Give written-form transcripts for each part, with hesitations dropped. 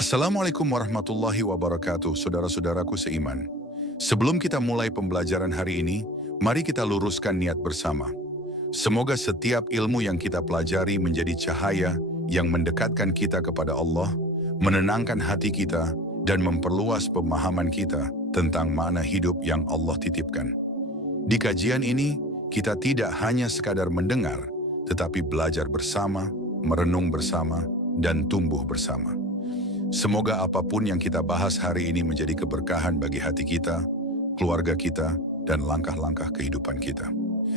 Assalamualaikum warahmatullahi wabarakatuh, saudara-saudaraku seiman. Sebelum kita mulai pembelajaran hari ini, mari kita luruskan niat bersama. Semoga setiap ilmu yang kita pelajari menjadi cahaya yang mendekatkan kita kepada Allah, menenangkan hati kita, dan memperluas pemahaman kita tentang makna hidup yang Allah titipkan. Di kajian ini, kita tidak hanya sekadar mendengar, tetapi belajar bersama, merenung bersama, dan tumbuh bersama. Semoga apapun yang kita bahas hari ini menjadi keberkahan bagi hati kita, keluarga kita, dan langkah-langkah kehidupan kita.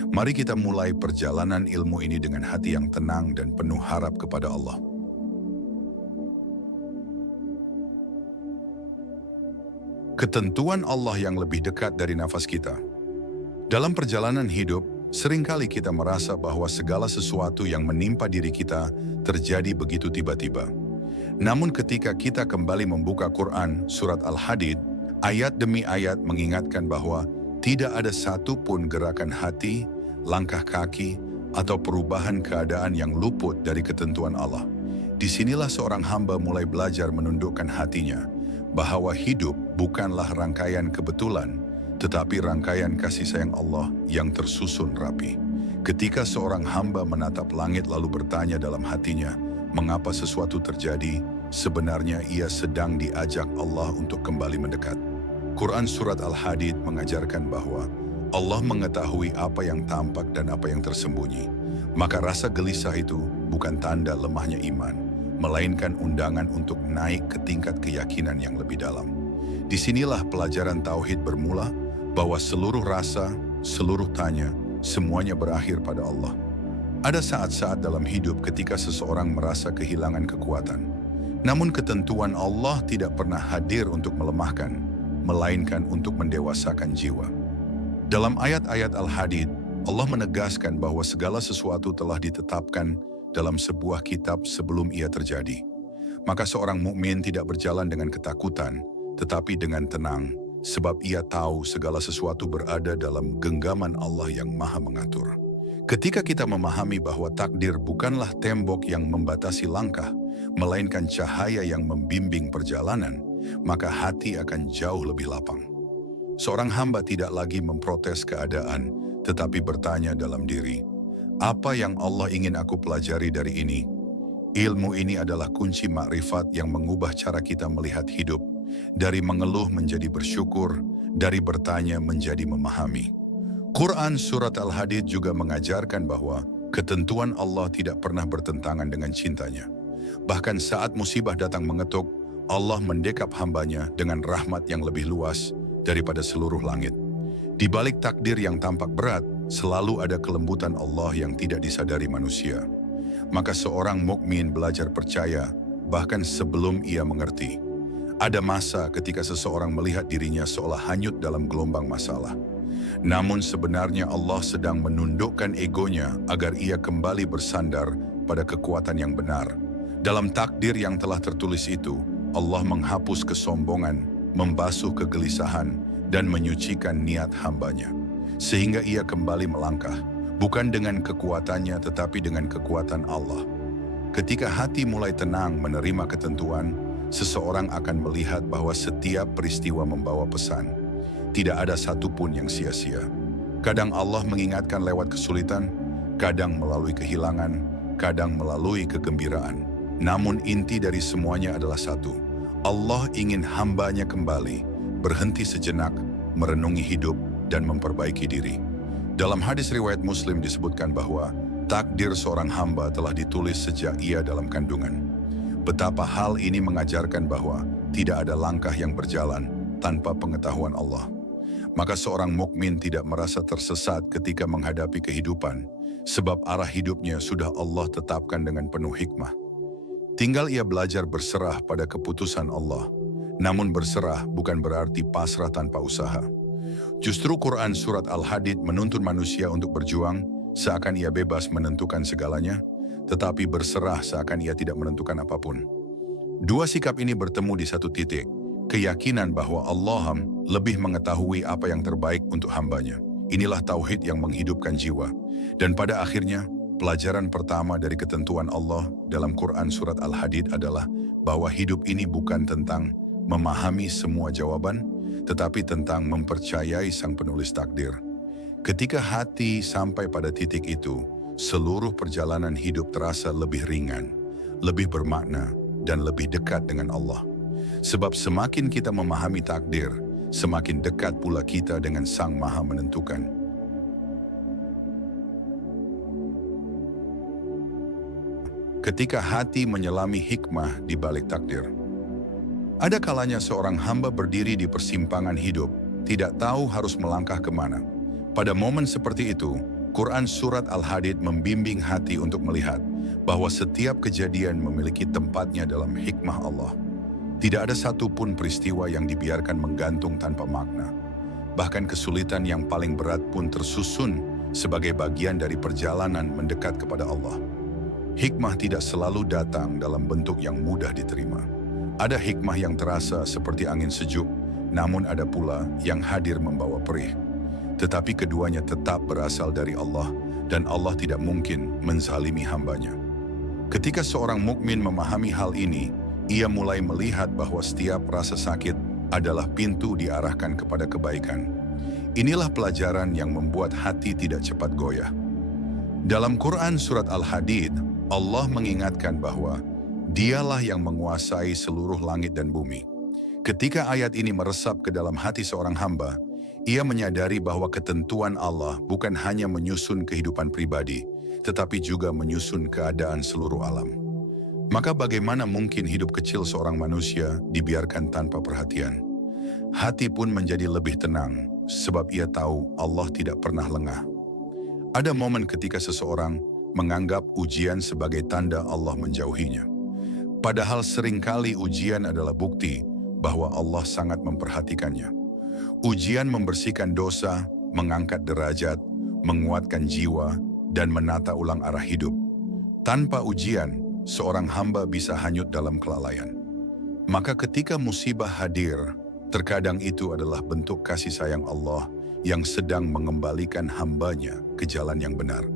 Mari kita mulai perjalanan ilmu ini dengan hati yang tenang dan penuh harap kepada Allah. Ketentuan Allah yang lebih dekat dari nafas kita. Dalam perjalanan hidup, seringkali kita merasa bahwa segala sesuatu yang menimpa diri kita terjadi begitu tiba-tiba. Namun ketika kita kembali membuka Quran, surat Al-Hadid, ayat demi ayat mengingatkan bahwa tidak ada satupun gerakan hati, langkah kaki, atau perubahan keadaan yang luput dari ketentuan Allah. Disinilah seorang hamba mulai belajar menundukkan hatinya, bahwa hidup bukanlah rangkaian kebetulan, tetapi rangkaian kasih sayang Allah yang tersusun rapi. Ketika seorang hamba menatap langit lalu bertanya dalam hatinya, mengapa sesuatu terjadi? Sebenarnya ia sedang diajak Allah untuk kembali mendekat. Quran Surat Al-Hadid mengajarkan bahwa Allah mengetahui apa yang tampak dan apa yang tersembunyi. Maka rasa gelisah itu bukan tanda lemahnya iman, melainkan undangan untuk naik ke tingkat keyakinan yang lebih dalam. Disinilah pelajaran Tauhid bermula, bahwa seluruh rasa, seluruh tanya, semuanya berakhir pada Allah. Ada saat-saat dalam hidup ketika seseorang merasa kehilangan kekuatan. Namun ketentuan Allah tidak pernah hadir untuk melemahkan, melainkan untuk mendewasakan jiwa. Dalam ayat-ayat Al-Hadid, Allah menegaskan bahwa segala sesuatu telah ditetapkan dalam sebuah kitab sebelum ia terjadi. Maka seorang mukmin tidak berjalan dengan ketakutan, tetapi dengan tenang, sebab ia tahu segala sesuatu berada dalam genggaman Allah yang Maha Mengatur. Ketika kita memahami bahwa takdir bukanlah tembok yang membatasi langkah, melainkan cahaya yang membimbing perjalanan, maka hati akan jauh lebih lapang. Seorang hamba tidak lagi memprotes keadaan, tetapi bertanya dalam diri, apa yang Allah ingin aku pelajari dari ini? Ilmu ini adalah kunci makrifat yang mengubah cara kita melihat hidup, dari mengeluh menjadi bersyukur, dari bertanya menjadi memahami. Quran Surat Al-Hadid juga mengajarkan bahwa ketentuan Allah tidak pernah bertentangan dengan cintanya. Bahkan saat musibah datang mengetuk, Allah mendekap hambanya dengan rahmat yang lebih luas daripada seluruh langit. Di balik takdir yang tampak berat, selalu ada kelembutan Allah yang tidak disadari manusia. Maka seorang mukmin belajar percaya, bahkan sebelum ia mengerti. Ada masa ketika seseorang melihat dirinya seolah hanyut dalam gelombang masalah. Namun sebenarnya Allah sedang menundukkan egonya agar ia kembali bersandar pada kekuatan yang benar. Dalam takdir yang telah tertulis itu, Allah menghapus kesombongan, membasuh kegelisahan, dan menyucikan niat hambanya. Sehingga ia kembali melangkah, bukan dengan kekuatannya tetapi dengan kekuatan Allah. Ketika hati mulai tenang menerima ketentuan, seseorang akan melihat bahwa setiap peristiwa membawa pesan. Tidak ada satupun yang sia-sia. Kadang Allah mengingatkan lewat kesulitan, kadang melalui kehilangan, kadang melalui kegembiraan. Namun inti dari semuanya adalah satu. Allah ingin hambanya kembali, berhenti sejenak, merenungi hidup, dan memperbaiki diri. Dalam hadis riwayat Muslim disebutkan bahwa takdir seorang hamba telah ditulis sejak ia dalam kandungan. Betapa hal ini mengajarkan bahwa tidak ada langkah yang berjalan tanpa pengetahuan Allah. Maka seorang mukmin tidak merasa tersesat ketika menghadapi kehidupan, sebab arah hidupnya sudah Allah tetapkan dengan penuh hikmah. Tinggal ia belajar berserah pada keputusan Allah. Namun berserah bukan berarti pasrah tanpa usaha. Justru Quran Surat Al-Hadid menuntun manusia untuk berjuang, seakan ia bebas menentukan segalanya, tetapi berserah seakan ia tidak menentukan apapun. Dua sikap ini bertemu di satu titik, keyakinan bahwa Allah lebih mengetahui apa yang terbaik untuk hambanya. Inilah tauhid yang menghidupkan jiwa. Dan pada akhirnya, pelajaran pertama dari ketentuan Allah dalam Quran Surat Al-Hadid adalah bahwa hidup ini bukan tentang memahami semua jawaban, tetapi tentang mempercayai Sang Penulis takdir. Ketika hati sampai pada titik itu, seluruh perjalanan hidup terasa lebih ringan, lebih bermakna, dan lebih dekat dengan Allah. Sebab semakin kita memahami takdir, semakin dekat pula kita dengan Sang Maha Menentukan. Ketika hati menyelami hikmah di balik takdir. Ada kalanya seorang hamba berdiri di persimpangan hidup, tidak tahu harus melangkah kemana. Pada momen seperti itu, Quran Surat Al-Hadid membimbing hati untuk melihat bahwa setiap kejadian memiliki tempatnya dalam hikmah Allah. Tidak ada satupun peristiwa yang dibiarkan menggantung tanpa makna. Bahkan kesulitan yang paling berat pun tersusun sebagai bagian dari perjalanan mendekat kepada Allah. Hikmah tidak selalu datang dalam bentuk yang mudah diterima. Ada hikmah yang terasa seperti angin sejuk, namun ada pula yang hadir membawa perih. Tetapi keduanya tetap berasal dari Allah, dan Allah tidak mungkin menzalimi hambanya. Ketika seorang mukmin memahami hal ini, ia mulai melihat bahwa setiap rasa sakit adalah pintu diarahkan kepada kebaikan. Inilah pelajaran yang membuat hati tidak cepat goyah. Dalam Quran Surat Al-Hadid, Allah mengingatkan bahwa Dialah yang menguasai seluruh langit dan bumi. Ketika ayat ini meresap ke dalam hati seorang hamba, ia menyadari bahwa ketentuan Allah bukan hanya menyusun kehidupan pribadi, tetapi juga menyusun keadaan seluruh alam. Maka bagaimana mungkin hidup kecil seorang manusia dibiarkan tanpa perhatian? Hati pun menjadi lebih tenang, sebab ia tahu Allah tidak pernah lengah. Ada momen ketika seseorang menganggap ujian sebagai tanda Allah menjauhinya. Padahal seringkali ujian adalah bukti bahwa Allah sangat memperhatikannya. Ujian membersihkan dosa, mengangkat derajat, menguatkan jiwa, dan menata ulang arah hidup. Tanpa ujian, seorang hamba bisa hanyut dalam kelalaian. Maka ketika musibah hadir, terkadang itu adalah bentuk kasih sayang Allah yang sedang mengembalikan hambanya ke jalan yang benar.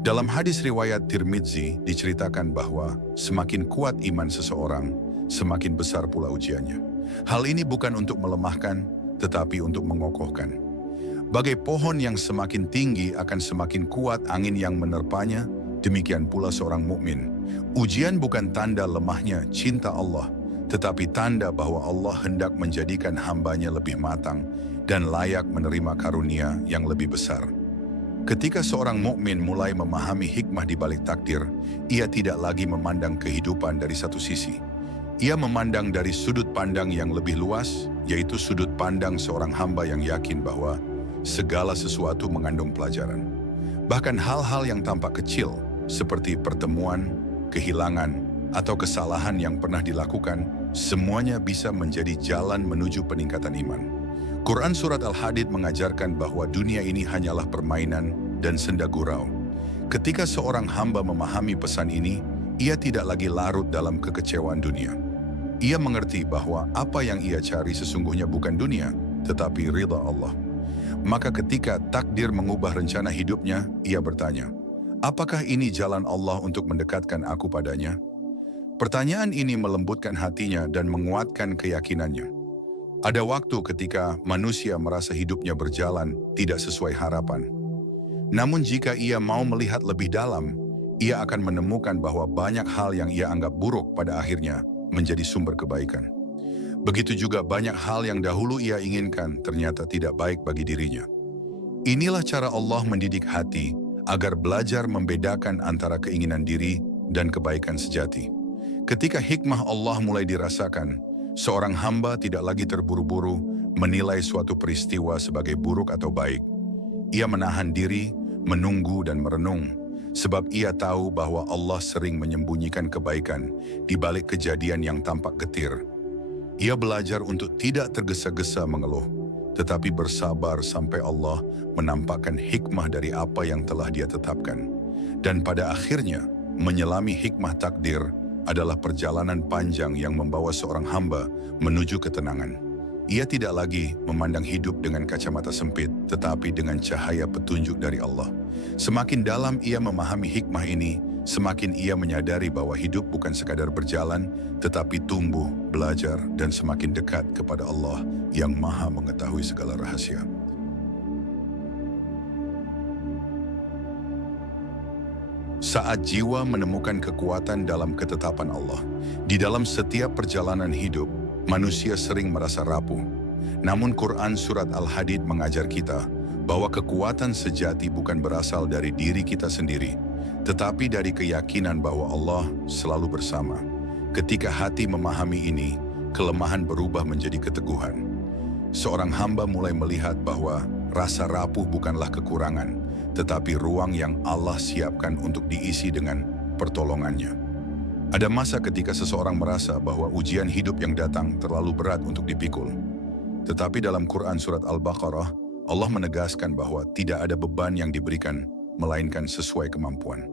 Dalam hadis riwayat Tirmidzi diceritakan bahwa semakin kuat iman seseorang, semakin besar pula ujiannya. Hal ini bukan untuk melemahkan, tetapi untuk mengokohkan. Bagai pohon yang semakin tinggi akan semakin kuat angin yang menerpanya, demikian pula seorang mukmin. Ujian bukan tanda lemahnya cinta Allah, tetapi tanda bahwa Allah hendak menjadikan hambanya lebih matang dan layak menerima karunia yang lebih besar. Ketika seorang mukmin mulai memahami hikmah di balik takdir, ia tidak lagi memandang kehidupan dari satu sisi. Ia memandang dari sudut pandang yang lebih luas, yaitu sudut pandang seorang hamba yang yakin bahwa segala sesuatu mengandung pelajaran. Bahkan hal-hal yang tampak kecil, seperti pertemuan, kehilangan, atau kesalahan yang pernah dilakukan, semuanya bisa menjadi jalan menuju peningkatan iman. Quran Surat Al-Hadid mengajarkan bahwa dunia ini hanyalah permainan dan senda gurau. Ketika seorang hamba memahami pesan ini, ia tidak lagi larut dalam kekecewaan dunia. Ia mengerti bahwa apa yang ia cari sesungguhnya bukan dunia, tetapi ridha Allah. Maka ketika takdir mengubah rencana hidupnya, ia bertanya, apakah ini jalan Allah untuk mendekatkan aku padanya? Pertanyaan ini melembutkan hatinya dan menguatkan keyakinannya. Ada waktu ketika manusia merasa hidupnya berjalan tidak sesuai harapan. Namun jika ia mau melihat lebih dalam, ia akan menemukan bahwa banyak hal yang ia anggap buruk pada akhirnya menjadi sumber kebaikan. Begitu juga banyak hal yang dahulu ia inginkan ternyata tidak baik bagi dirinya. Inilah cara Allah mendidik hati agar belajar membedakan antara keinginan diri dan kebaikan sejati. Ketika hikmah Allah mulai dirasakan, seorang hamba tidak lagi terburu-buru menilai suatu peristiwa sebagai buruk atau baik. Ia menahan diri, menunggu dan merenung, sebab ia tahu bahwa Allah sering menyembunyikan kebaikan di balik kejadian yang tampak getir. Ia belajar untuk tidak tergesa-gesa mengeluh, tetapi bersabar sampai Allah menampakkan hikmah dari apa yang telah Dia tetapkan. Dan pada akhirnya, menyelami hikmah takdir adalah perjalanan panjang yang membawa seorang hamba menuju ketenangan. Ia tidak lagi memandang hidup dengan kacamata sempit, tetapi dengan cahaya petunjuk dari Allah. Semakin dalam ia memahami hikmah ini, Semakin ia menyadari bahwa hidup bukan sekadar berjalan, tetapi tumbuh, belajar, dan semakin dekat kepada Allah yang Maha mengetahui segala rahasia. Saat jiwa menemukan kekuatan dalam ketetapan Allah, di dalam setiap perjalanan hidup, manusia sering merasa rapuh. Namun Quran Surat Al-Hadid mengajar kita bahwa kekuatan sejati bukan berasal dari diri kita sendiri, tetapi dari keyakinan bahwa Allah selalu bersama. Ketika hati memahami ini, kelemahan berubah menjadi keteguhan. Seorang hamba mulai melihat bahwa rasa rapuh bukanlah kekurangan, tetapi ruang yang Allah siapkan untuk diisi dengan pertolongannya. Ada masa ketika seseorang merasa bahwa ujian hidup yang datang terlalu berat untuk dipikul. Tetapi dalam Quran Surat Al-Baqarah, Allah menegaskan bahwa tidak ada beban yang diberikan, melainkan sesuai kemampuan.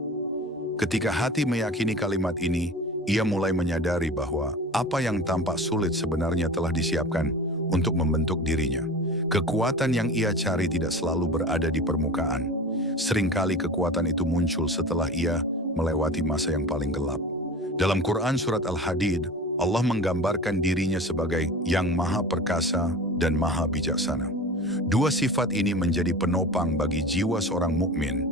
Ketika hati meyakini kalimat ini, ia mulai menyadari bahwa apa yang tampak sulit sebenarnya telah disiapkan untuk membentuk dirinya. Kekuatan yang ia cari tidak selalu berada di permukaan. Seringkali kekuatan itu muncul setelah ia melewati masa yang paling gelap. Dalam Quran Surat Al-Hadid, Allah menggambarkan dirinya sebagai yang maha perkasa dan maha bijaksana. Dua sifat ini menjadi penopang bagi jiwa seorang mukmin.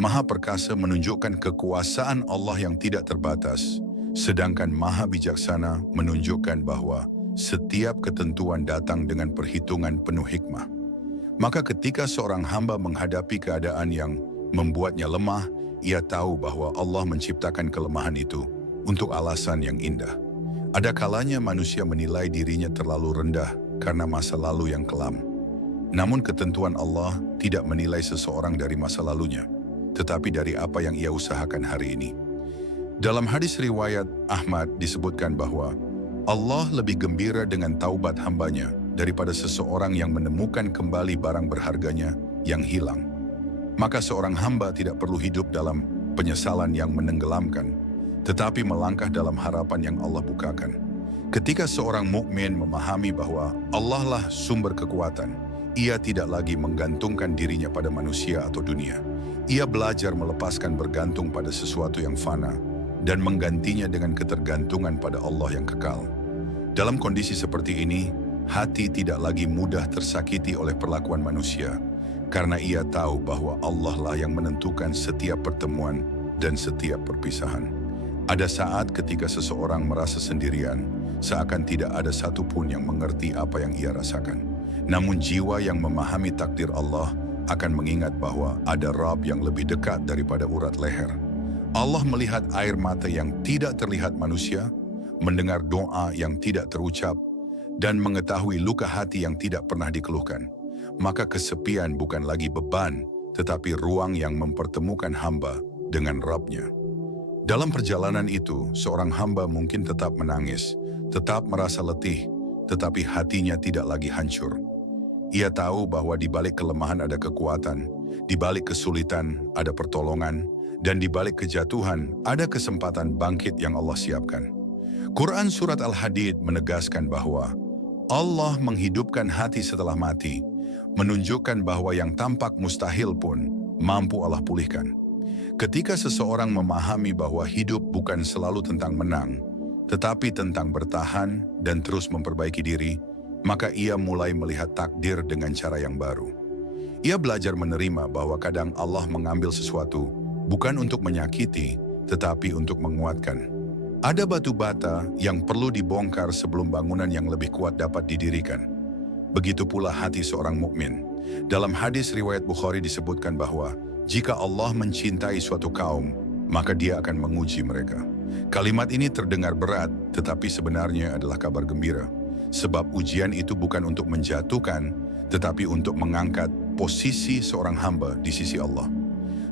Maha perkasa menunjukkan kekuasaan Allah yang tidak terbatas, sedangkan maha bijaksana menunjukkan bahwa setiap ketentuan datang dengan perhitungan penuh hikmah. Maka ketika seorang hamba menghadapi keadaan yang membuatnya lemah, ia tahu bahwa Allah menciptakan kelemahan itu untuk alasan yang indah. Ada kalanya manusia menilai dirinya terlalu rendah karena masa lalu yang kelam. Namun ketentuan Allah tidak menilai seseorang dari masa lalunya, tetapi dari apa yang ia usahakan hari ini. Dalam hadis riwayat Ahmad disebutkan bahwa Allah lebih gembira dengan taubat hambanya daripada seseorang yang menemukan kembali barang berharganya yang hilang. Maka seorang hamba tidak perlu hidup dalam penyesalan yang menenggelamkan, tetapi melangkah dalam harapan yang Allah bukakan. Ketika seorang mukmin memahami bahwa Allah lah sumber kekuatan, ia tidak lagi menggantungkan dirinya pada manusia atau dunia. Ia belajar melepaskan bergantung pada sesuatu yang fana dan menggantinya dengan ketergantungan pada Allah yang kekal. Dalam kondisi seperti ini, hati tidak lagi mudah tersakiti oleh perlakuan manusia, karena ia tahu bahwa Allah lah yang menentukan setiap pertemuan dan setiap perpisahan. Ada saat ketika seseorang merasa sendirian, seakan tidak ada satupun yang mengerti apa yang ia rasakan. Namun jiwa yang memahami takdir Allah akan mengingat bahwa ada Rabb yang lebih dekat daripada urat leher. Allah melihat air mata yang tidak terlihat manusia, mendengar doa yang tidak terucap, dan mengetahui luka hati yang tidak pernah dikeluhkan. Maka kesepian bukan lagi beban, tetapi ruang yang mempertemukan hamba dengan Rabb-Nya. Dalam perjalanan itu, seorang hamba mungkin tetap menangis, tetap merasa letih, tetapi hatinya tidak lagi hancur. Ia tahu bahwa di balik kelemahan ada kekuatan, di balik kesulitan ada pertolongan, dan di balik kejatuhan ada kesempatan bangkit yang Allah siapkan. Quran Surat Al-Hadid menegaskan bahwa Allah menghidupkan hati setelah mati, menunjukkan bahwa yang tampak mustahil pun mampu Allah pulihkan. Ketika seseorang memahami bahwa hidup bukan selalu tentang menang, tetapi tentang bertahan dan terus memperbaiki diri, maka ia mulai melihat takdir dengan cara yang baru. Ia belajar menerima bahwa kadang Allah mengambil sesuatu bukan untuk menyakiti, tetapi untuk menguatkan. Ada batu bata yang perlu dibongkar sebelum bangunan yang lebih kuat dapat didirikan. Begitu pula hati seorang mukmin. Dalam hadis riwayat Bukhari disebutkan bahwa jika Allah mencintai suatu kaum, maka Dia akan menguji mereka. Kalimat ini terdengar berat, tetapi sebenarnya adalah kabar gembira. Sebab ujian itu bukan untuk menjatuhkan, tetapi untuk mengangkat posisi seorang hamba di sisi Allah.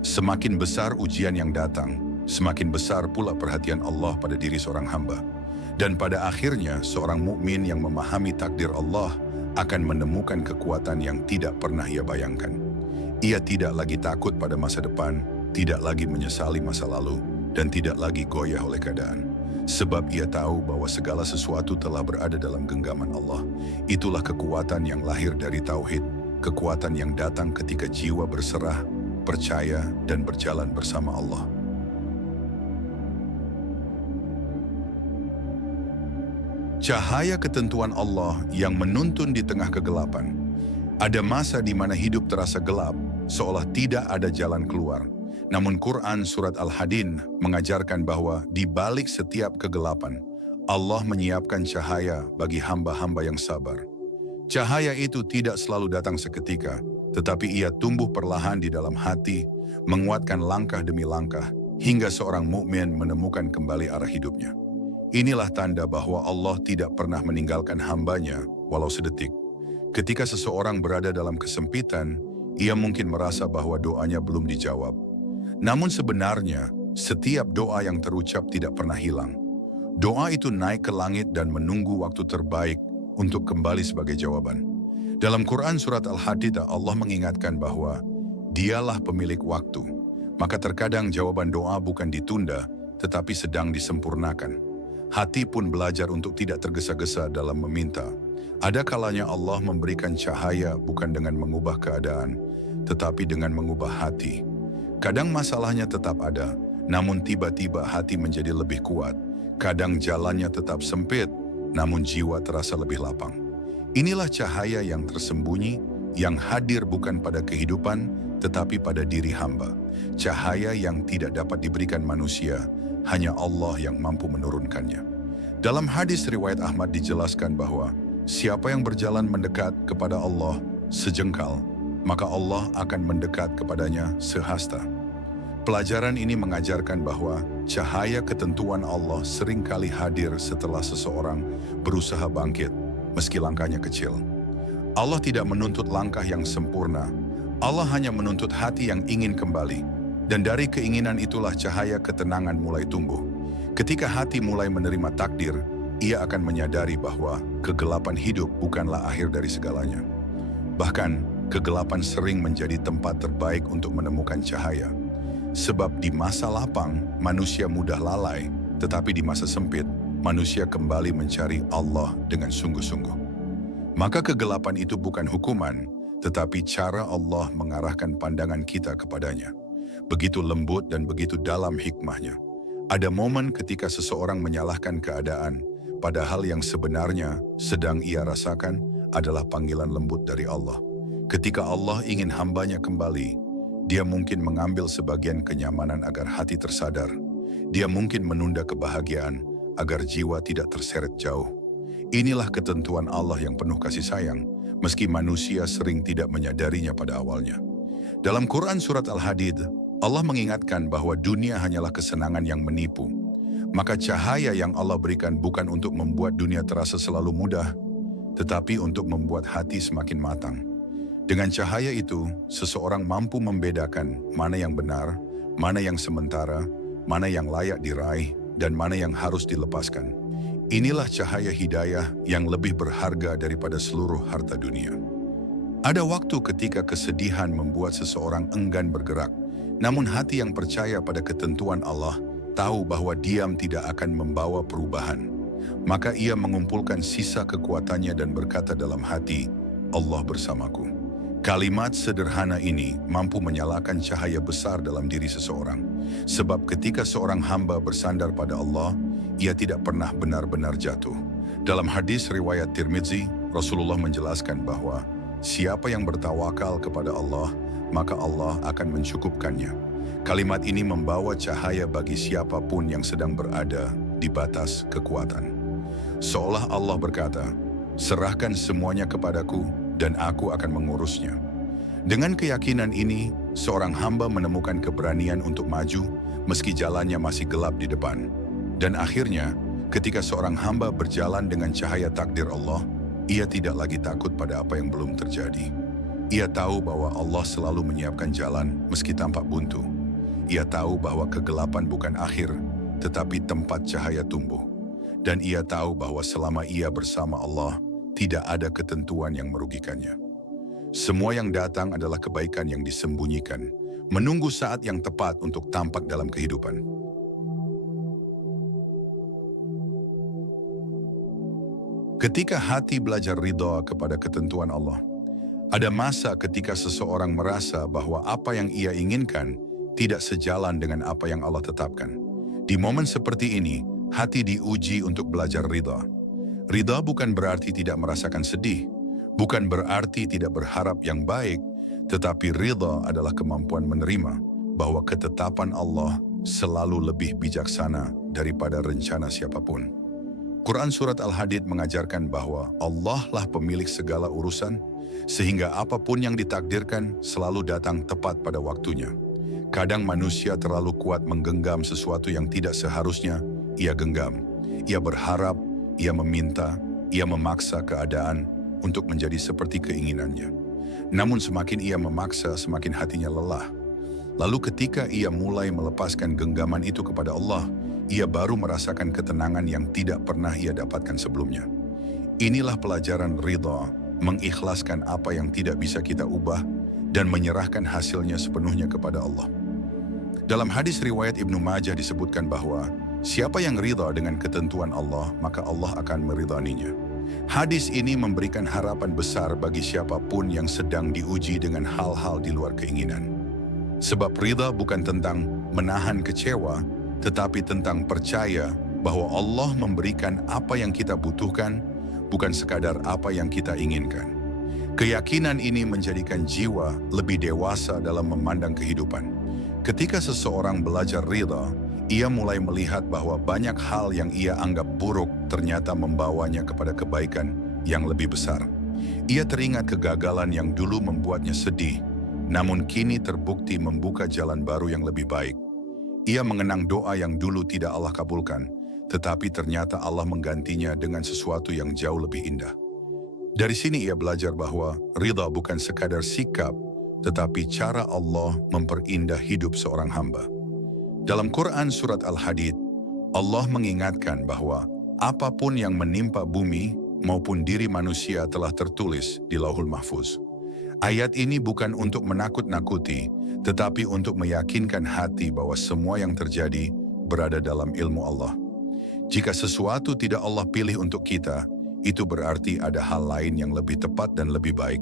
Semakin besar ujian yang datang, semakin besar pula perhatian Allah pada diri seorang hamba. Dan pada akhirnya, seorang mukmin yang memahami takdir Allah akan menemukan kekuatan yang tidak pernah ia bayangkan. Ia tidak lagi takut pada masa depan, tidak lagi menyesali masa lalu, dan tidak lagi goyah oleh keadaan. Sebab ia tahu bahwa segala sesuatu telah berada dalam genggaman Allah. Itulah kekuatan yang lahir dari tauhid, kekuatan yang datang ketika jiwa berserah, percaya, dan berjalan bersama Allah. Cahaya ketentuan Allah yang menuntun di tengah kegelapan. Ada masa di mana hidup terasa gelap, seolah tidak ada jalan keluar. Namun Quran Surat Al-Hadid mengajarkan bahwa di balik setiap kegelapan, Allah menyiapkan cahaya bagi hamba-hamba yang sabar. Cahaya itu tidak selalu datang seketika, tetapi ia tumbuh perlahan di dalam hati, menguatkan langkah demi langkah, hingga seorang mukmin menemukan kembali arah hidupnya. Inilah tanda bahwa Allah tidak pernah meninggalkan hambanya, walau sedetik. Ketika seseorang berada dalam kesempitan, ia mungkin merasa bahwa doanya belum dijawab. Namun sebenarnya, setiap doa yang terucap tidak pernah hilang. Doa itu naik ke langit dan menunggu waktu terbaik untuk kembali sebagai jawaban. Dalam Quran Surat Al-Hadid, Allah mengingatkan bahwa Dialah pemilik waktu. Maka terkadang jawaban doa bukan ditunda, tetapi sedang disempurnakan. Hati pun belajar untuk tidak tergesa-gesa dalam meminta. Ada kalanya Allah memberikan cahaya bukan dengan mengubah keadaan, tetapi dengan mengubah hati. Kadang masalahnya tetap ada, namun tiba-tiba hati menjadi lebih kuat. Kadang jalannya tetap sempit, namun jiwa terasa lebih lapang. Inilah cahaya yang tersembunyi, yang hadir bukan pada kehidupan, tetapi pada diri hamba. Cahaya yang tidak dapat diberikan manusia, hanya Allah yang mampu menurunkannya. Dalam hadis riwayat Ahmad dijelaskan bahwa siapa yang berjalan mendekat kepada Allah sejengkal, maka Allah akan mendekat kepadanya sehasta. Pelajaran ini mengajarkan bahwa cahaya ketentuan Allah seringkali hadir setelah seseorang berusaha bangkit, meski langkahnya kecil. Allah tidak menuntut langkah yang sempurna, Allah hanya menuntut hati yang ingin kembali. Dan dari keinginan itulah cahaya ketenangan mulai tumbuh. Ketika hati mulai menerima takdir, ia akan menyadari bahwa kegelapan hidup bukanlah akhir dari segalanya. Bahkan, kegelapan sering menjadi tempat terbaik untuk menemukan cahaya. Sebab di masa lapang, manusia mudah lalai, tetapi di masa sempit, manusia kembali mencari Allah dengan sungguh-sungguh. Maka kegelapan itu bukan hukuman, tetapi cara Allah mengarahkan pandangan kita kepadanya. Begitu lembut dan begitu dalam hikmahnya. Ada momen ketika seseorang menyalahkan keadaan, padahal yang sebenarnya sedang ia rasakan adalah panggilan lembut dari Allah. Ketika Allah ingin hambanya kembali, Dia mungkin mengambil sebagian kenyamanan agar hati tersadar. Dia mungkin menunda kebahagiaan agar jiwa tidak terseret jauh. Inilah ketentuan Allah yang penuh kasih sayang, meski manusia sering tidak menyadarinya pada awalnya. Dalam Quran Surat Al-Hadid, Allah mengingatkan bahwa dunia hanyalah kesenangan yang menipu. Maka cahaya yang Allah berikan bukan untuk membuat dunia terasa selalu mudah, tetapi untuk membuat hati semakin matang. Dengan cahaya itu, seseorang mampu membedakan mana yang benar, mana yang sementara, mana yang layak diraih, dan mana yang harus dilepaskan. Inilah cahaya hidayah yang lebih berharga daripada seluruh harta dunia. Ada waktu ketika kesedihan membuat seseorang enggan bergerak, namun hati yang percaya pada ketentuan Allah tahu bahwa diam tidak akan membawa perubahan. Maka ia mengumpulkan sisa kekuatannya dan berkata dalam hati, Allah bersamaku. Kalimat sederhana ini mampu menyalakan cahaya besar dalam diri seseorang. Sebab ketika seorang hamba bersandar pada Allah, ia tidak pernah benar-benar jatuh. Dalam hadis riwayat Tirmidzi, Rasulullah menjelaskan bahwa siapa yang bertawakal kepada Allah, maka Allah akan mencukupkannya. Kalimat ini membawa cahaya bagi siapapun yang sedang berada di batas kekuatan. Seolah Allah berkata, serahkan semuanya kepadaku dan aku akan mengurusnya. Dengan keyakinan ini, seorang hamba menemukan keberanian untuk maju meski jalannya masih gelap di depan. Dan akhirnya, ketika seorang hamba berjalan dengan cahaya takdir Allah, ia tidak lagi takut pada apa yang belum terjadi. Ia tahu bahwa Allah selalu menyiapkan jalan meski tampak buntu. Ia tahu bahwa kegelapan bukan akhir, tetapi tempat cahaya tumbuh. Dan ia tahu bahwa selama ia bersama Allah, tidak ada ketentuan yang merugikannya. Semua yang datang adalah kebaikan yang disembunyikan, menunggu saat yang tepat untuk tampak dalam kehidupan. Ketika hati belajar ridha kepada ketentuan Allah, ada masa ketika seseorang merasa bahwa apa yang ia inginkan tidak sejalan dengan apa yang Allah tetapkan. Di momen seperti ini, hati diuji untuk belajar ridha. Ridha bukan berarti tidak merasakan sedih, bukan berarti tidak berharap yang baik, tetapi ridha adalah kemampuan menerima bahwa ketetapan Allah selalu lebih bijaksana daripada rencana siapapun. Quran Surat Al-Hadid mengajarkan bahwa Allah lah pemilik segala urusan, sehingga apapun yang ditakdirkan selalu datang tepat pada waktunya. Kadang manusia terlalu kuat menggenggam sesuatu yang tidak seharusnya ia genggam. Ia berharap, ia meminta, ia memaksa keadaan untuk menjadi seperti keinginannya. Namun semakin ia memaksa, semakin hatinya lelah. Lalu ketika ia mulai melepaskan genggaman itu kepada Allah, ia baru merasakan ketenangan yang tidak pernah ia dapatkan sebelumnya. Inilah pelajaran ridha, mengikhlaskan apa yang tidak bisa kita ubah dan menyerahkan hasilnya sepenuhnya kepada Allah. Dalam hadis riwayat Ibnu Majah disebutkan bahwa siapa yang ridha dengan ketentuan Allah, maka Allah akan meridhaninya. Hadis ini memberikan harapan besar bagi siapapun yang sedang diuji dengan hal-hal di luar keinginan. Sebab ridha bukan tentang menahan kecewa, tetapi tentang percaya bahwa Allah memberikan apa yang kita butuhkan, bukan sekadar apa yang kita inginkan. Keyakinan ini menjadikan jiwa lebih dewasa dalam memandang kehidupan. Ketika seseorang belajar ridha, ia mulai melihat bahwa banyak hal yang ia anggap buruk ternyata membawanya kepada kebaikan yang lebih besar. Ia teringat kegagalan yang dulu membuatnya sedih, namun kini terbukti membuka jalan baru yang lebih baik. Ia mengenang doa yang dulu tidak Allah kabulkan, tetapi ternyata Allah menggantinya dengan sesuatu yang jauh lebih indah. Dari sini ia belajar bahwa ridha bukan sekadar sikap, tetapi cara Allah memperindah hidup seorang hamba. Dalam Quran Surat Al-Hadid, Allah mengingatkan bahwa apapun yang menimpa bumi maupun diri manusia telah tertulis di Lauhul Mahfuz. Ayat ini bukan untuk menakut-nakuti, tetapi untuk meyakinkan hati bahwa semua yang terjadi berada dalam ilmu Allah. Jika sesuatu tidak Allah pilih untuk kita, itu berarti ada hal lain yang lebih tepat dan lebih baik.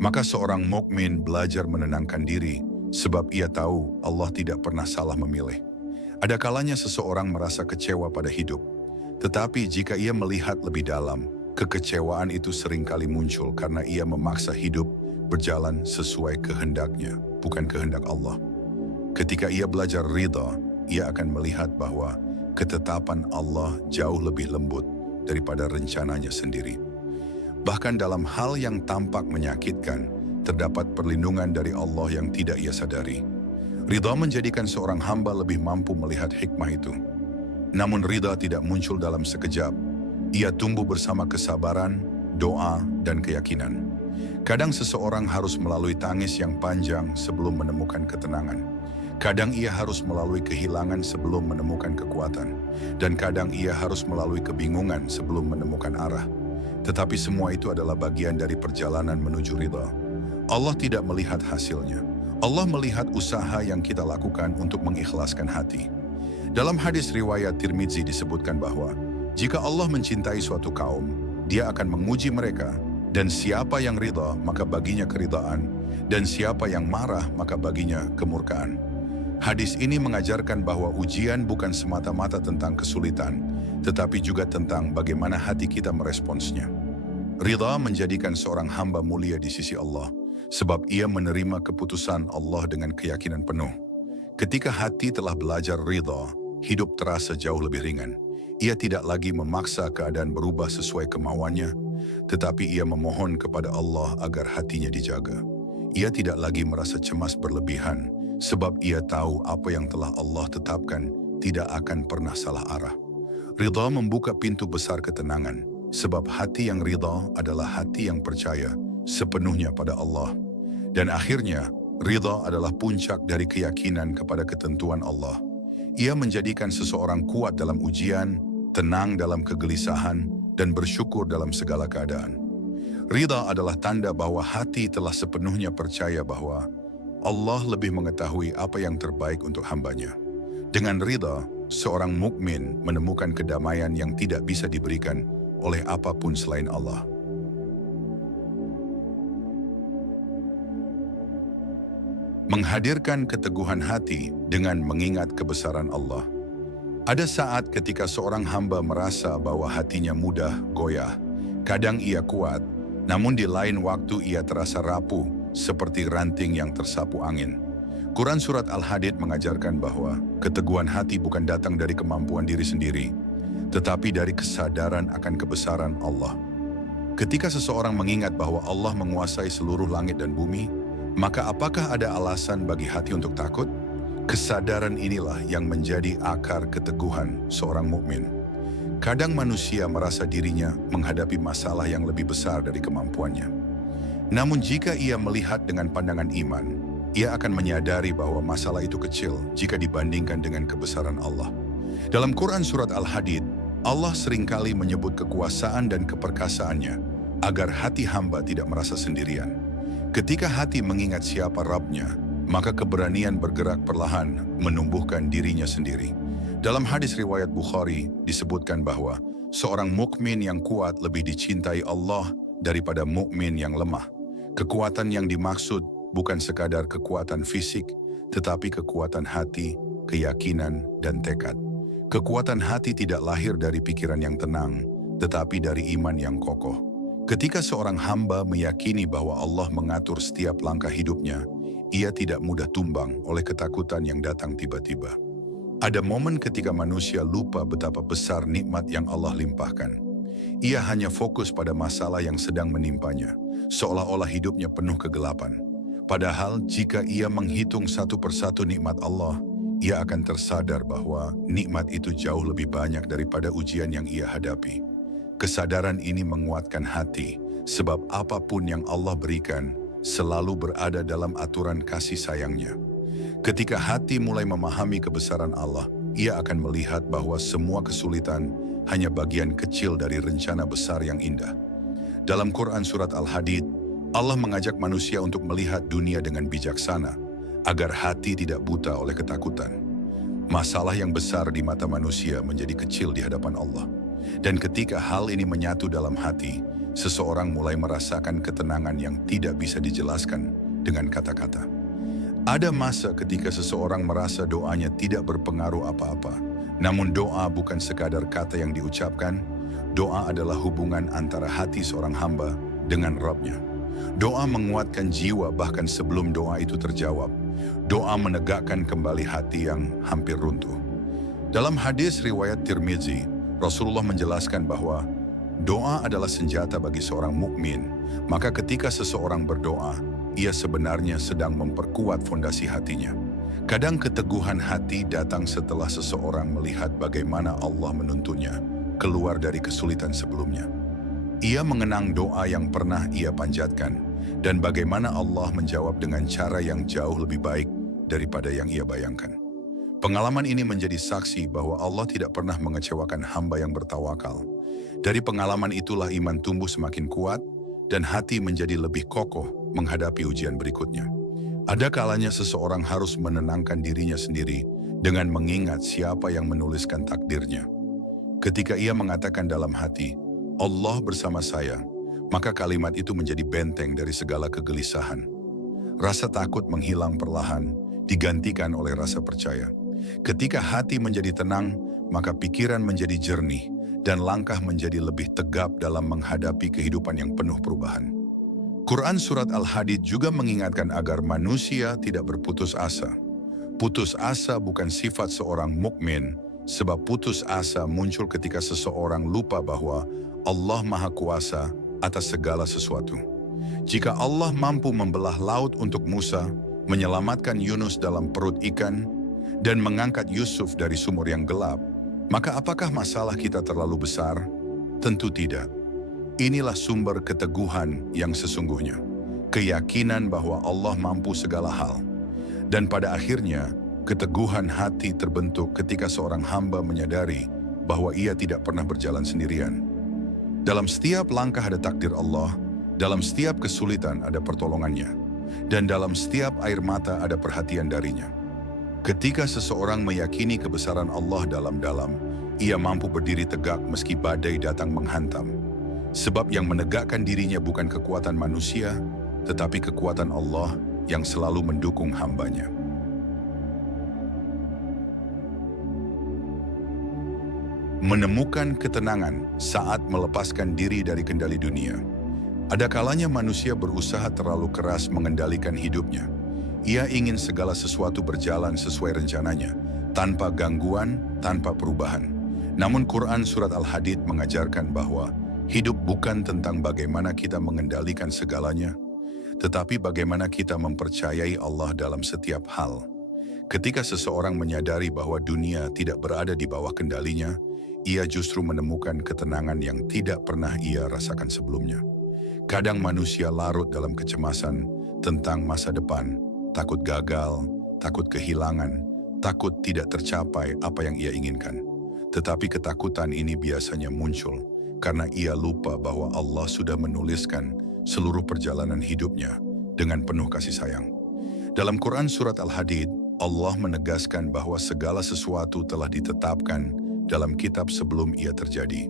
Maka seorang mukmin belajar menenangkan diri, sebab ia tahu Allah tidak pernah salah memilih. Ada kalanya seseorang merasa kecewa pada hidup, tetapi jika ia melihat lebih dalam, kekecewaan itu seringkali muncul karena ia memaksa hidup berjalan sesuai kehendaknya, bukan kehendak Allah. Ketika ia belajar ridha, ia akan melihat bahwa ketetapan Allah jauh lebih lembut daripada rencananya sendiri. Bahkan dalam hal yang tampak menyakitkan, terdapat perlindungan dari Allah yang tidak ia sadari. Ridha menjadikan seorang hamba lebih mampu melihat hikmah itu. Namun ridha tidak muncul dalam sekejap. Ia tumbuh bersama kesabaran, doa, dan keyakinan. Kadang seseorang harus melalui tangis yang panjang sebelum menemukan ketenangan. Kadang ia harus melalui kehilangan sebelum menemukan kekuatan. Dan kadang ia harus melalui kebingungan sebelum menemukan arah. Tetapi semua itu adalah bagian dari perjalanan menuju ridha. Allah tidak melihat hasilnya. Allah melihat usaha yang kita lakukan untuk mengikhlaskan hati. Dalam hadis riwayat Tirmidzi disebutkan bahwa jika Allah mencintai suatu kaum, Dia akan menguji mereka. Dan siapa yang ridha, maka baginya keridhaan. Dan siapa yang marah, maka baginya kemurkaan. Hadis ini mengajarkan bahwa ujian bukan semata-mata tentang kesulitan, tetapi juga tentang bagaimana hati kita meresponsnya. Ridha menjadikan seorang hamba mulia di sisi Allah, sebab ia menerima keputusan Allah dengan keyakinan penuh. Ketika hati telah belajar ridha, hidup terasa jauh lebih ringan. Ia tidak lagi memaksa keadaan berubah sesuai kemauannya, tetapi ia memohon kepada Allah agar hatinya dijaga. Ia tidak lagi merasa cemas berlebihan, sebab ia tahu apa yang telah Allah tetapkan tidak akan pernah salah arah. Ridha membuka pintu besar ketenangan, sebab hati yang ridha adalah hati yang percaya sepenuhnya pada Allah. Dan akhirnya, ridha adalah puncak dari keyakinan kepada ketentuan Allah. Ia menjadikan seseorang kuat dalam ujian, tenang dalam kegelisahan, dan bersyukur dalam segala keadaan. Ridha adalah tanda bahwa hati telah sepenuhnya percaya bahwa Allah lebih mengetahui apa yang terbaik untuk hambanya. Dengan ridha, seorang mukmin menemukan kedamaian yang tidak bisa diberikan oleh apapun selain Allah. Menghadirkan keteguhan hati dengan mengingat kebesaran Allah. Ada saat ketika seorang hamba merasa bahwa hatinya mudah goyah. Kadang ia kuat, namun di lain waktu ia terasa rapuh, seperti ranting yang tersapu angin. Quran Surat Al-Hadid mengajarkan bahwa keteguhan hati bukan datang dari kemampuan diri sendiri, tetapi dari kesadaran akan kebesaran Allah. Ketika seseorang mengingat bahwa Allah menguasai seluruh langit dan bumi, maka apakah ada alasan bagi hati untuk takut? Kesadaran inilah yang menjadi akar keteguhan seorang mukmin. Kadang manusia merasa dirinya menghadapi masalah yang lebih besar dari kemampuannya. Namun jika ia melihat dengan pandangan iman, ia akan menyadari bahwa masalah itu kecil jika dibandingkan dengan kebesaran Allah. Dalam Quran Surat Al-Hadid, Allah seringkali menyebut kekuasaan dan keperkasaannya agar hati hamba tidak merasa sendirian. Ketika hati mengingat siapa Rabb-nya, maka keberanian bergerak perlahan menumbuhkan dirinya sendiri. Dalam hadis riwayat Bukhari disebutkan bahwa seorang mukmin yang kuat lebih dicintai Allah daripada mukmin yang lemah. Kekuatan yang dimaksud bukan sekadar kekuatan fisik, tetapi kekuatan hati, keyakinan, dan tekad. Kekuatan hati tidak lahir dari pikiran yang tenang, tetapi dari iman yang kokoh. Ketika seorang hamba meyakini bahwa Allah mengatur setiap langkah hidupnya, ia tidak mudah tumbang oleh ketakutan yang datang tiba-tiba. Ada momen ketika manusia lupa betapa besar nikmat yang Allah limpahkan. Ia hanya fokus pada masalah yang sedang menimpanya, seolah-olah hidupnya penuh kegelapan. Padahal jika ia menghitung satu persatu nikmat Allah, ia akan tersadar bahwa nikmat itu jauh lebih banyak daripada ujian yang ia hadapi. Kesadaran ini menguatkan hati, sebab apapun yang Allah berikan selalu berada dalam aturan kasih sayangnya. Ketika hati mulai memahami kebesaran Allah, ia akan melihat bahwa semua kesulitan hanya bagian kecil dari rencana besar yang indah. Dalam Quran Surat Al-Hadid, Allah mengajak manusia untuk melihat dunia dengan bijaksana, agar hati tidak buta oleh ketakutan. Masalah yang besar di mata manusia menjadi kecil di hadapan Allah. Dan ketika hal ini menyatu dalam hati, seseorang mulai merasakan ketenangan yang tidak bisa dijelaskan dengan kata-kata. Ada masa ketika seseorang merasa doanya tidak berpengaruh apa-apa. Namun doa bukan sekadar kata yang diucapkan, doa adalah hubungan antara hati seorang hamba dengan Rabb-nya. Doa menguatkan jiwa bahkan sebelum doa itu terjawab. Doa menegakkan kembali hati yang hampir runtuh. Dalam hadis riwayat Tirmizi, Rasulullah menjelaskan bahwa doa adalah senjata bagi seorang mukmin. Maka ketika seseorang berdoa, ia sebenarnya sedang memperkuat fondasi hatinya. Kadang keteguhan hati datang setelah seseorang melihat bagaimana Allah menuntunnya keluar dari kesulitan sebelumnya. Ia mengenang doa yang pernah ia panjatkan dan bagaimana Allah menjawab dengan cara yang jauh lebih baik daripada yang ia bayangkan. Pengalaman ini menjadi saksi bahwa Allah tidak pernah mengecewakan hamba yang bertawakal. Dari pengalaman itulah iman tumbuh semakin kuat dan hati menjadi lebih kokoh menghadapi ujian berikutnya. Ada kalanya seseorang harus menenangkan dirinya sendiri dengan mengingat siapa yang menuliskan takdirnya. Ketika ia mengatakan dalam hati, Allah bersama saya, maka kalimat itu menjadi benteng dari segala kegelisahan. Rasa takut menghilang perlahan, digantikan oleh rasa percaya. Ketika hati menjadi tenang, maka pikiran menjadi jernih dan langkah menjadi lebih tegap dalam menghadapi kehidupan yang penuh perubahan. Quran Surat Al-Hadid juga mengingatkan agar manusia tidak berputus asa. Putus asa bukan sifat seorang mukmin, sebab putus asa muncul ketika seseorang lupa bahwa Allah Maha Kuasa atas segala sesuatu. Jika Allah mampu membelah laut untuk Musa, menyelamatkan Yunus dalam perut ikan, dan mengangkat Yusuf dari sumur yang gelap, maka apakah masalah kita terlalu besar? Tentu tidak. Inilah sumber keteguhan yang sesungguhnya. Keyakinan bahwa Allah mampu segala hal. Dan pada akhirnya, keteguhan hati terbentuk ketika seorang hamba menyadari bahwa ia tidak pernah berjalan sendirian. Dalam setiap langkah ada takdir Allah, dalam setiap kesulitan ada pertolongannya, dan dalam setiap air mata ada perhatian darinya. Ketika seseorang meyakini kebesaran Allah dalam-dalam, ia mampu berdiri tegak meski badai datang menghantam. Sebab yang menegakkan dirinya bukan kekuatan manusia, tetapi kekuatan Allah yang selalu mendukung hambanya. Menemukan ketenangan saat melepaskan diri dari kendali dunia. Ada kalanya manusia berusaha terlalu keras mengendalikan hidupnya. Ia ingin segala sesuatu berjalan sesuai rencananya, tanpa gangguan, tanpa perubahan. Namun Quran Surat Al-Hadid mengajarkan bahwa hidup bukan tentang bagaimana kita mengendalikan segalanya, tetapi bagaimana kita mempercayai Allah dalam setiap hal. Ketika seseorang menyadari bahwa dunia tidak berada di bawah kendalinya, ia justru menemukan ketenangan yang tidak pernah ia rasakan sebelumnya. Kadang manusia larut dalam kecemasan tentang masa depan, takut gagal, takut kehilangan, takut tidak tercapai apa yang ia inginkan. Tetapi ketakutan ini biasanya muncul karena ia lupa bahwa Allah sudah menuliskan seluruh perjalanan hidupnya dengan penuh kasih sayang. Dalam Quran Surat Al-Hadid, Allah menegaskan bahwa segala sesuatu telah ditetapkan dalam kitab sebelum ia terjadi.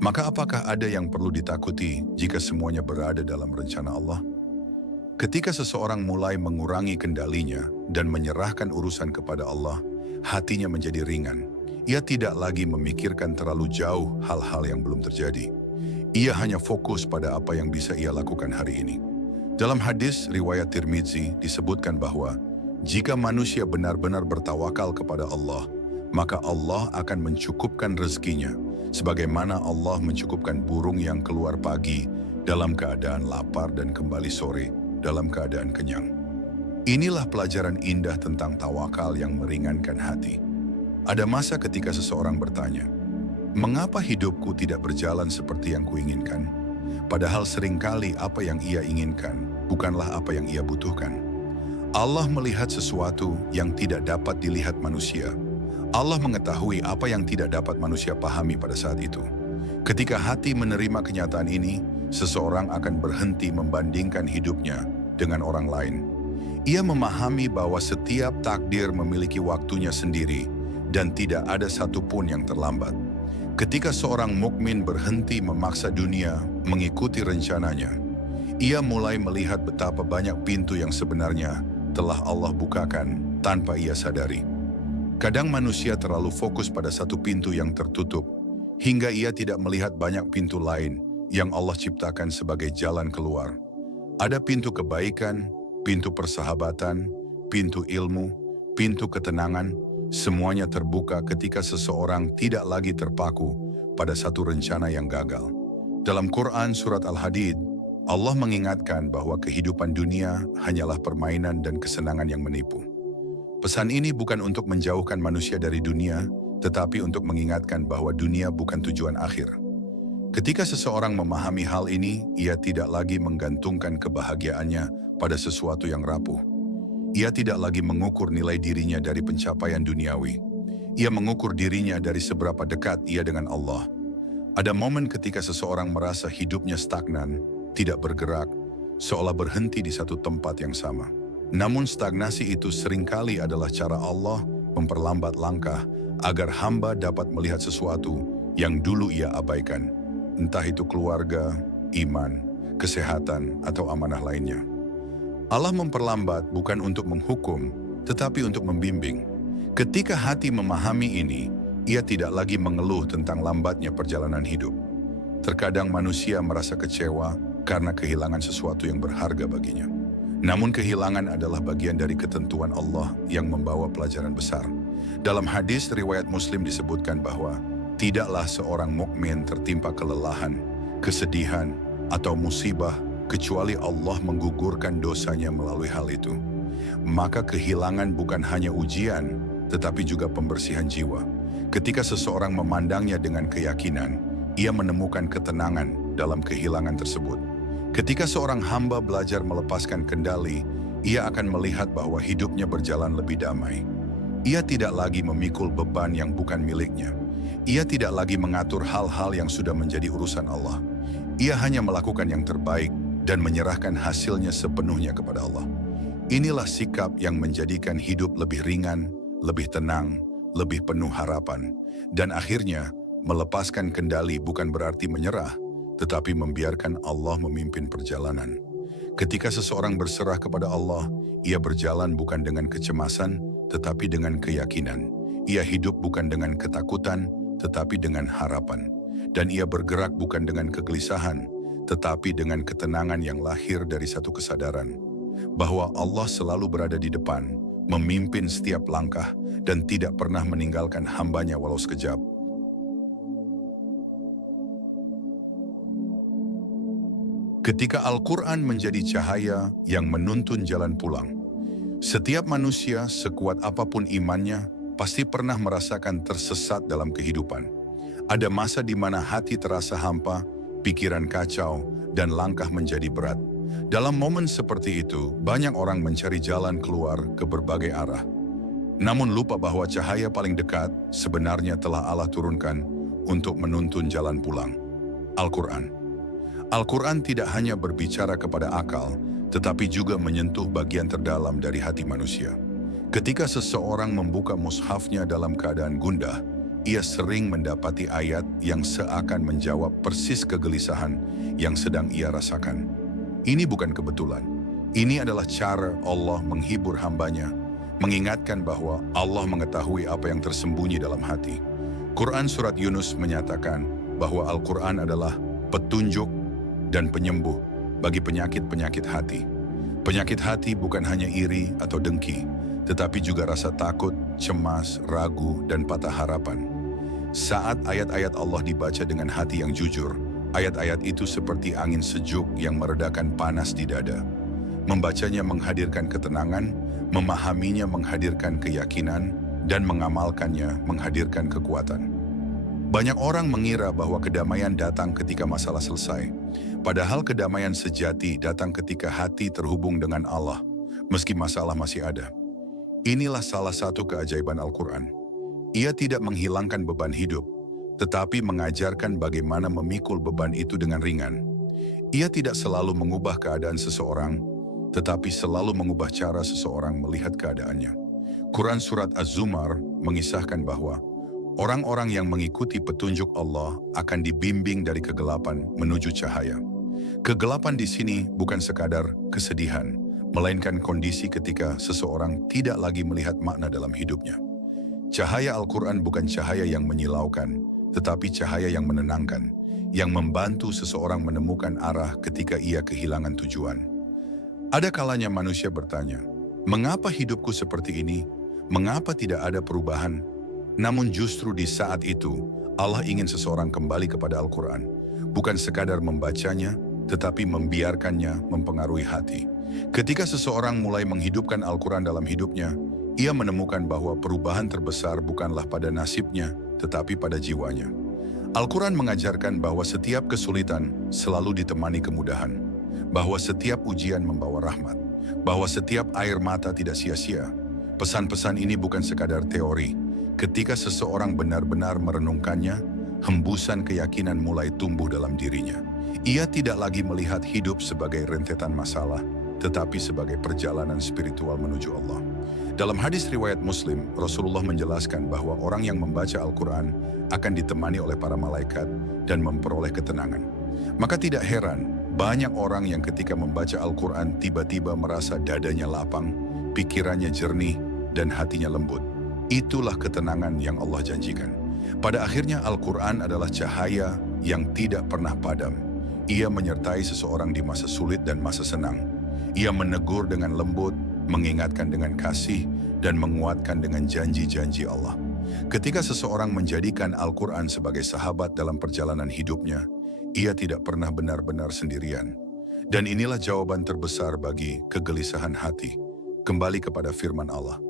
Maka apakah ada yang perlu ditakuti jika semuanya berada dalam rencana Allah? Ketika seseorang mulai mengurangi kendalinya dan menyerahkan urusan kepada Allah, hatinya menjadi ringan. Ia tidak lagi memikirkan terlalu jauh hal-hal yang belum terjadi. Ia hanya fokus pada apa yang bisa ia lakukan hari ini. Dalam hadis riwayat Tirmizi disebutkan bahwa jika manusia benar-benar bertawakal kepada Allah, maka Allah akan mencukupkan rezekinya, sebagaimana Allah mencukupkan burung yang keluar pagi dalam keadaan lapar dan kembali sore dalam keadaan kenyang. Inilah pelajaran indah tentang tawakal yang meringankan hati. Ada masa ketika seseorang bertanya, "Mengapa hidupku tidak berjalan seperti yang kuinginkan?" Padahal seringkali apa yang ia inginkan bukanlah apa yang ia butuhkan. Allah melihat sesuatu yang tidak dapat dilihat manusia. Allah mengetahui apa yang tidak dapat manusia pahami pada saat itu. Ketika hati menerima kenyataan ini, seseorang akan berhenti membandingkan hidupnya dengan orang lain. Ia memahami bahwa setiap takdir memiliki waktunya sendiri dan tidak ada satupun yang terlambat. Ketika seorang mukmin berhenti memaksa dunia mengikuti rencananya, ia mulai melihat betapa banyak pintu yang sebenarnya telah Allah bukakan tanpa ia sadari. Kadang manusia terlalu fokus pada satu pintu yang tertutup, hingga ia tidak melihat banyak pintu lain yang Allah ciptakan sebagai jalan keluar. Ada pintu kebaikan, pintu persahabatan, pintu ilmu, pintu ketenangan, semuanya terbuka ketika seseorang tidak lagi terpaku pada satu rencana yang gagal. Dalam Quran Surat Al-Hadid, Allah mengingatkan bahwa kehidupan dunia hanyalah permainan dan kesenangan yang menipu. Pesan ini bukan untuk menjauhkan manusia dari dunia, tetapi untuk mengingatkan bahwa dunia bukan tujuan akhir. Ketika seseorang memahami hal ini, ia tidak lagi menggantungkan kebahagiaannya pada sesuatu yang rapuh. Ia tidak lagi mengukur nilai dirinya dari pencapaian duniawi. Ia mengukur dirinya dari seberapa dekat ia dengan Allah. Ada momen ketika seseorang merasa hidupnya stagnan, tidak bergerak, seolah berhenti di satu tempat yang sama. Namun stagnasi itu seringkali adalah cara Allah memperlambat langkah agar hamba dapat melihat sesuatu yang dulu ia abaikan, entah itu keluarga, iman, kesehatan, atau amanah lainnya. Allah memperlambat bukan untuk menghukum, tetapi untuk membimbing. Ketika hati memahami ini, ia tidak lagi mengeluh tentang lambatnya perjalanan hidup. Terkadang manusia merasa kecewa karena kehilangan sesuatu yang berharga baginya. Namun kehilangan adalah bagian dari ketentuan Allah yang membawa pelajaran besar. Dalam hadis riwayat Muslim disebutkan bahwa tidaklah seorang mukmin tertimpa kelelahan, kesedihan, atau musibah kecuali Allah menggugurkan dosanya melalui hal itu. Maka kehilangan bukan hanya ujian, tetapi juga pembersihan jiwa. Ketika seseorang memandangnya dengan keyakinan, ia menemukan ketenangan dalam kehilangan tersebut. Ketika seorang hamba belajar melepaskan kendali, ia akan melihat bahwa hidupnya berjalan lebih damai. Ia tidak lagi memikul beban yang bukan miliknya. Ia tidak lagi mengatur hal-hal yang sudah menjadi urusan Allah. Ia hanya melakukan yang terbaik dan menyerahkan hasilnya sepenuhnya kepada Allah. Inilah sikap yang menjadikan hidup lebih ringan, lebih tenang, lebih penuh harapan. Dan akhirnya, melepaskan kendali bukan berarti menyerah, tetapi membiarkan Allah memimpin perjalanan. Ketika seseorang berserah kepada Allah, ia berjalan bukan dengan kecemasan, tetapi dengan keyakinan. Ia hidup bukan dengan ketakutan, tetapi dengan harapan. Dan ia bergerak bukan dengan kegelisahan, tetapi dengan ketenangan yang lahir dari satu kesadaran bahwa Allah selalu berada di depan, memimpin setiap langkah, dan tidak pernah meninggalkan hambanya walau sekejap. Ketika Al-Quran menjadi cahaya yang menuntun jalan pulang, setiap manusia sekuat apapun imannya pasti pernah merasakan tersesat dalam kehidupan. Ada masa di mana hati terasa hampa, pikiran kacau, dan langkah menjadi berat. Dalam momen seperti itu, banyak orang mencari jalan keluar ke berbagai arah. Namun lupa bahwa cahaya paling dekat sebenarnya telah Allah turunkan untuk menuntun jalan pulang. Al-Quran. Al-Quran tidak hanya berbicara kepada akal, tetapi juga menyentuh bagian terdalam dari hati manusia. Ketika seseorang membuka mushafnya dalam keadaan gundah, ia sering mendapati ayat yang seakan menjawab persis kegelisahan yang sedang ia rasakan. Ini bukan kebetulan. Ini adalah cara Allah menghibur hambanya, mengingatkan bahwa Allah mengetahui apa yang tersembunyi dalam hati. Quran Surat Yunus menyatakan bahwa Al-Quran adalah petunjuk dan penyembuh bagi penyakit-penyakit hati. Penyakit hati bukan hanya iri atau dengki, tetapi juga rasa takut, cemas, ragu, dan patah harapan. Saat ayat-ayat Allah dibaca dengan hati yang jujur, ayat-ayat itu seperti angin sejuk yang meredakan panas di dada. Membacanya menghadirkan ketenangan, memahaminya menghadirkan keyakinan, dan mengamalkannya menghadirkan kekuatan. Banyak orang mengira bahwa kedamaian datang ketika masalah selesai. Padahal kedamaian sejati datang ketika hati terhubung dengan Allah, meski masalah masih ada. Inilah salah satu keajaiban Al-Quran. Ia tidak menghilangkan beban hidup, tetapi mengajarkan bagaimana memikul beban itu dengan ringan. Ia tidak selalu mengubah keadaan seseorang, tetapi selalu mengubah cara seseorang melihat keadaannya. Quran Surat Az-Zumar mengisahkan bahwa orang-orang yang mengikuti petunjuk Allah akan dibimbing dari kegelapan menuju cahaya. Kegelapan di sini bukan sekadar kesedihan, melainkan kondisi ketika seseorang tidak lagi melihat makna dalam hidupnya. Cahaya Al-Quran bukan cahaya yang menyilaukan, tetapi cahaya yang menenangkan, yang membantu seseorang menemukan arah ketika ia kehilangan tujuan. Ada kalanya manusia bertanya, mengapa hidupku seperti ini? Mengapa tidak ada perubahan? Namun justru di saat itu, Allah ingin seseorang kembali kepada Al-Quran. Bukan sekadar membacanya, tetapi membiarkannya mempengaruhi hati. Ketika seseorang mulai menghidupkan Al-Quran dalam hidupnya, ia menemukan bahwa perubahan terbesar bukanlah pada nasibnya, tetapi pada jiwanya. Al-Quran mengajarkan bahwa setiap kesulitan selalu ditemani kemudahan, bahwa setiap ujian membawa rahmat, bahwa setiap air mata tidak sia-sia. Pesan-pesan ini bukan sekadar teori. Ketika seseorang benar-benar merenungkannya, hembusan keyakinan mulai tumbuh dalam dirinya. Ia tidak lagi melihat hidup sebagai rentetan masalah, tetapi sebagai perjalanan spiritual menuju Allah. Dalam hadis riwayat Muslim, Rasulullah menjelaskan bahwa orang yang membaca Al-Quran akan ditemani oleh para malaikat dan memperoleh ketenangan. Maka tidak heran, banyak orang yang ketika membaca Al-Quran tiba-tiba merasa dadanya lapang, pikirannya jernih, dan hatinya lembut. Itulah ketenangan yang Allah janjikan. Pada akhirnya Al-Quran adalah cahaya yang tidak pernah padam. Ia menyertai seseorang di masa sulit dan masa senang. Ia menegur dengan lembut, mengingatkan dengan kasih, dan menguatkan dengan janji-janji Allah. Ketika seseorang menjadikan Al-Quran sebagai sahabat dalam perjalanan hidupnya, ia tidak pernah benar-benar sendirian. Dan inilah jawaban terbesar bagi kegelisahan hati, kembali kepada firman Allah.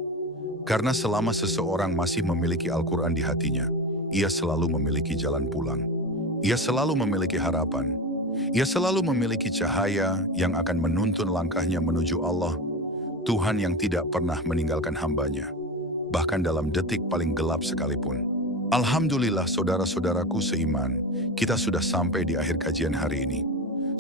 Karena selama seseorang masih memiliki Al-Quran di hatinya, ia selalu memiliki jalan pulang. Ia selalu memiliki harapan. Ia selalu memiliki cahaya yang akan menuntun langkahnya menuju Allah, Tuhan yang tidak pernah meninggalkan hambanya, bahkan dalam detik paling gelap sekalipun. Alhamdulillah saudara-saudaraku seiman, kita sudah sampai di akhir kajian hari ini.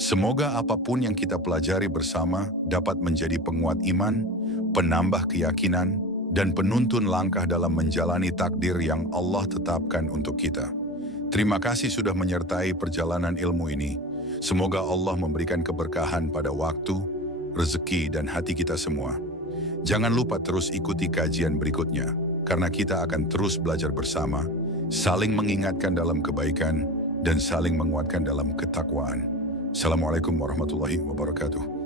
Semoga apapun yang kita pelajari bersama dapat menjadi penguat iman, penambah keyakinan, dan penuntun langkah dalam menjalani takdir yang Allah tetapkan untuk kita. Terima kasih sudah menyertai perjalanan ilmu ini. Semoga Allah memberikan keberkahan pada waktu, rezeki, dan hati kita semua. Jangan lupa terus ikuti kajian berikutnya, karena kita akan terus belajar bersama. saling mengingatkan dalam kebaikan, dan saling menguatkan dalam ketakwaan. Assalamualaikum warahmatullahi wabarakatuh.